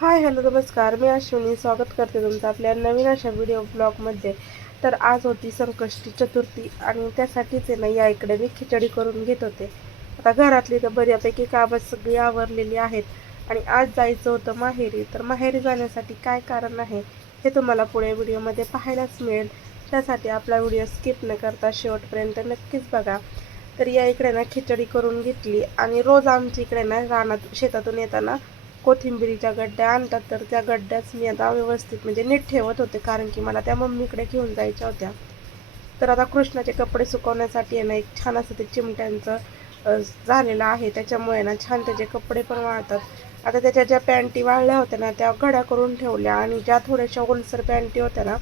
Hi hello नमस्कार. मी अश्विनी स्वागत करते तुमचं आपल्या नवीन अशा व्हिडिओ ब्लॉगमध्ये. तर आज होती संकष्टी चतुर्थी आणि त्यासाठीच आहे ना या इकडे मी खिचडी करून घेत होते. आता घरातली तर बऱ्यापैकी कामं सगळी आवरलेली आहेत आणि आज जायचं होतं माहेरी. तर माहेरी जाण्यासाठी काय कारण आहे हे तुम्हाला पुढे व्हिडिओमध्ये पाहायलाच मिळेल. त्यासाठी आपला व्हिडिओ स्किप न करता शेवटपर्यंत नक्कीच बघा. तर या इकडे ना खिचडी करून घेतली आणि रोज आमच्या इकडे ना रानात शेतातून येताना कोथिंबिरीच्या गड्ड्या आणतात. तर त्या गड्ड्याच मी आता व्यवस्थित म्हणजे नीट ठेवत होते, कारण की मला त्या मम्मीकडे घेऊन जायच्या होत्या. तर आता कृष्णाचे कपडे सुकवण्यासाठी आहे ना एक छान असं ते चिमट्यांचं झालेलं आहे, त्याच्यामुळे ना छान त्याचे कपडे पण वाळतात. आता त्याच्या ज्या पॅन्टी वाळल्या होत्या ना त्या घड्या करून ठेवल्या आणि ज्या थोड्याशा ओलसर पॅन्टी होत्या ना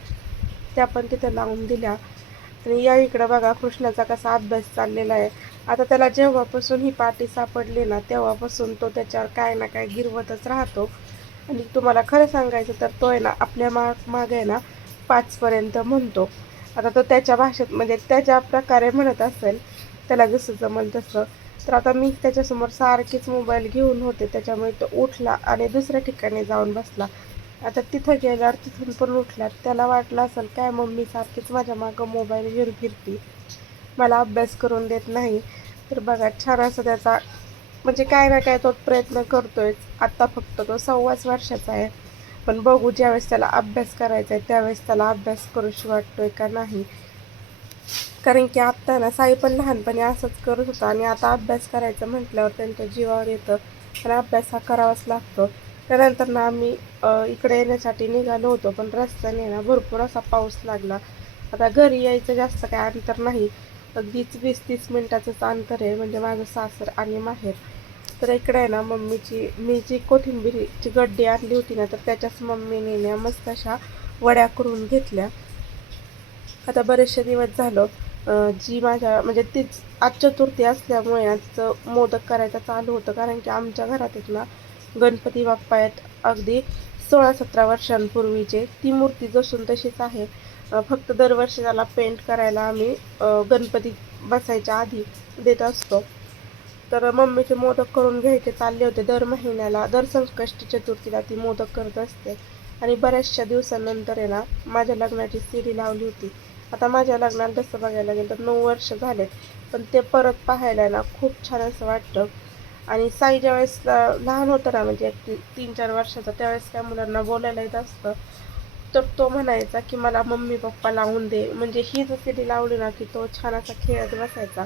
त्या पण तिथं लावून दिल्या. आणि या इकडं बघा कृष्णाचा कसा अभ्यास चाललेला आहे. आता त्याला जेव्हापासून ही पाटी सापडली ना तेव्हापासून तो त्याच्यावर काय ना काय गिरवतच राहतो. आणि तुम्हाला खरं सांगायचं तर तो आहे ना आपल्या मागे आहे ना 5 पर्यंत म्हणतो. आता तो त्याच्या भाषेत म्हणजे त्याच्या प्रकारे म्हणत असेल, त्याला जसं जमेल तसं. तर आता मी त्याच्यासमोर सारखीच मोबाईल घेऊन होते, त्याच्यामुळे तो उठला आणि दुसऱ्या ठिकाणी जाऊन बसला. आता तिथं गेल्यावर तिथून पण उठल्यात. त्याला वाटलं असेल काय मम्मी सारखीच माझ्या मागं मोबाईल घेऊन फिरती, मला अभ्यास करून देत नाही. तर बघा छान असं त्याचा म्हणजे काय ना काय तो प्रयत्न करतोय. आता फक्त तो 1.25 वर्षाचा आहे, पण बघू ज्यावेळेस त्याला अभ्यास करायचा आहे त्यावेळेस त्याला अभ्यास करूशी वाटतोय का नाही. कारण की आत्ता ना साई पण लहानपणी असंच करत होता आणि आता अभ्यास करायचं म्हटल्यावर त्यांच्या जीवावर येतं आणि अभ्यास हा करावाच लागतो. त्यानंतर ना आम्ही इकडे येण्यासाठी निघालो होतो, पण रस्त्याने ना भरपूर असा पाऊस लागला. आता घरी यायचं जास्त काय अंतर नाही, अगदीच 20-30 मिनटाचंच अंतर आहे म्हणजे माझं सासर आणि माहेर. तर इकडे आहे ना मी जी कोथिंबीरची गड्डी आणली होती ना तर त्याच्याच मम्मीने मस्त अशा वड्या करून घेतल्या. आता बरेचसे दिवस झालं जी माझ्या म्हणजे तीच आज चतुर्थी असल्यामुळे आज मोदक करायचं चालू होतं, कारण की आमच्या घरात एक ना गणपती बाप्पा आहेत अगदी 16-17 वर्षांपूर्वीचे. ती मूर्ती जसून तशीच आहे. फक्त दरवर्षी त्याला पेंट करायला आम्ही गणपती बसायच्या आधी देत असतो. तर मम्मीचे मोदक करून घ्यायचे चालले होते. दर महिन्याला दर संकष्टी चतुर्थीला ती मोदक करत असते आणि बऱ्याचशा दिवसांनंतर आहे ना माझ्या लग्नाची सीडी लावली होती. आता माझ्या लग्नाला तसं बघायला गेलं तर 9 वर्ष झालेत, पण ते परत पाहायला ना खूप छान असं वाटतं. आणि साई ज्यावेळेस लहान होतं ना म्हणजे 3-4 वर्षाचा, त्यावेळेस काय मुलांना बोलायला येत असतं. तर तो म्हणायचा की मला मम्मी पप्पा लावून दे, म्हणजे ही जर सीडी लावली ना की तो छान असा खेळत बसायचा.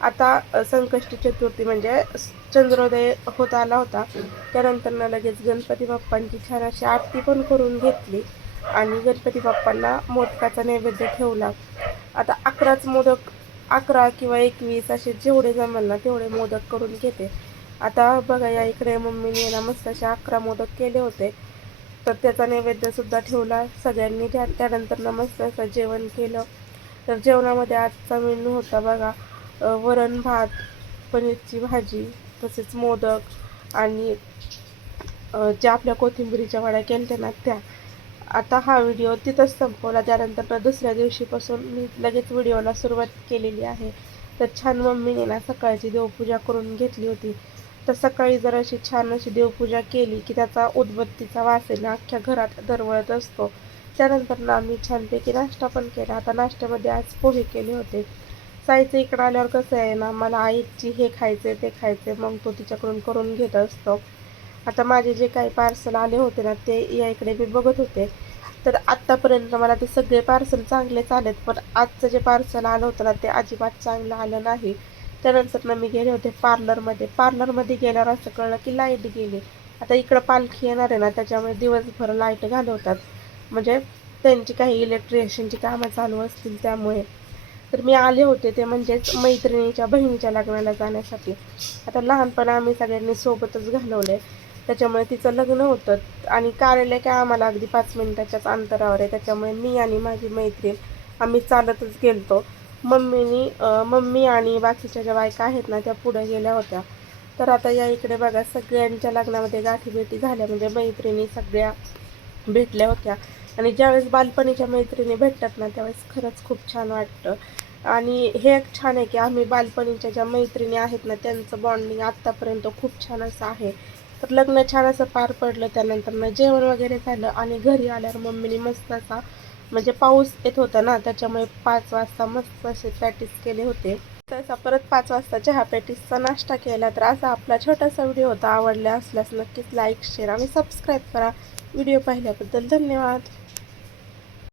आता संकष्टी चतुर्थी म्हणजे चंद्रोदय होत आला होता, त्यानंतर लगेच गणपती बाप्पांची छान अशी आरती पण करून घेतली आणि गणपती बाप्पांना मोदकाचा नैवेद्य ठेवला. आता 11च मोदक, 11 किंवा 21 असे जेवढे जमेल ना तेवढे मोदक करून घेते. आता बघा या इकडे मम्मीने ना मस्त असे 11 मोदक केले होते, तर त्याचा नैवेद्यसुद्धा ठेवला सगळ्यांनी. त्यानंतर मस्त असं जेवण केलं. तर जेवणामध्ये आजचा मेनू होता बघा वरण भात, पनीरची भाजी, तसेच मोदक आणि ज्या आपल्या कोथिंबिरीच्या वड्या केल्या ना त्या. आता हा व्हिडिओ तिथंच संपवला. त्यानंतर दुसऱ्या दिवशीपासून मी लगेच व्हिडिओला सुरुवात केलेली आहे. तर छान मम्मीने ना सकाळची देवपूजा करून घेतली होती. तर सकाळी जर अशी छान अशी देवपूजा केली की त्याचा उदबत्तीचा वास आहे ना अख्ख्या घरात दरवळत असतो. त्यानंतर ना आम्ही छानपैकी नाश्ता पण केला. आता नाश्त्यामध्ये आज पोहे केले होते. साईचं इकडं आल्यावर कसं आहे ना, मला आईची हे खायचं ते खायचं, मग तो तिच्याकडून करून घेत असतो. आता माझे जे काही पार्सल आले होते ना ते या इकडे मी बघत होते. तर आत्तापर्यंत मला ते सगळे पार्सल चांगलेच आलेत, पण आजचं जे पार्सल आलं होतं ना ते अजिबात चांगलं आलं नाही. त्यानंतर मी गेले होते पार्लरमध्ये गेल्यावर असं कळलं की लाईट गेली. आता इकडं पालखी येणार आहे ना त्याच्यामुळे दिवसभर लाईट घालवतात, म्हणजे त्यांची काही इलेक्ट्रिशियनची कामं चालू असतील त्यामुळे. तर मी आले होते ते म्हणजेच मैत्रिणीच्या बहिणीच्या लग्नाला जाण्यासाठी. आता लहानपण आम्ही सगळ्यांनी सोबतच घालवलं, त्याच्यामुळे तिचं लग्न होतं आणि कार्यालय काय आम्हाला अगदी 5 मिनिटाच्याच अंतरावर आहे, त्याच्यामुळे मी आणि माझी मैत्रीण आम्ही चालतच गेलतो. मम्मी आणि बाकीच्या ज्या बायका आहेत ना त्या पुढे गेल्या होत्या. तर आता या इकडे बघा सगळ्यांच्या लग्नामध्ये गाठीभेटी झाल्या, म्हणजे मैत्रिणी सगळ्या भेटल्या होत्या. आणि ज्यावेळेस बालपणीच्या मैत्रिणी भेटतात ना त्यावेळेस खरंच खूप छान वाटतं. आणि हे एक छान आहे की आम्ही बालपणीच्या ज्या मैत्रिणी आहेत ना त्यांचं बॉन्डिंग आत्तापर्यंत खूप छान असं आहे. तर लग्न छान असं पार पडलं. त्यानंतर जेवण वगैरे झालं आणि घरी आल्यावर मम्मीने मस्त असा म्हणजे पाऊस येत होता ना, त्याच्यामुळे 5 वाजता मस्त असे पॅटीस केले होते. तसा परत 5 वाजता चहा पॅटीसचा नाश्ता केला. तर असा आपला छोटासा व्हिडिओ होता. आवडला असल्यास नक्कीच लाईक शेअर आणि सबस्क्राईब करा. व्हिडिओ पाहिल्याबद्दल धन्यवाद.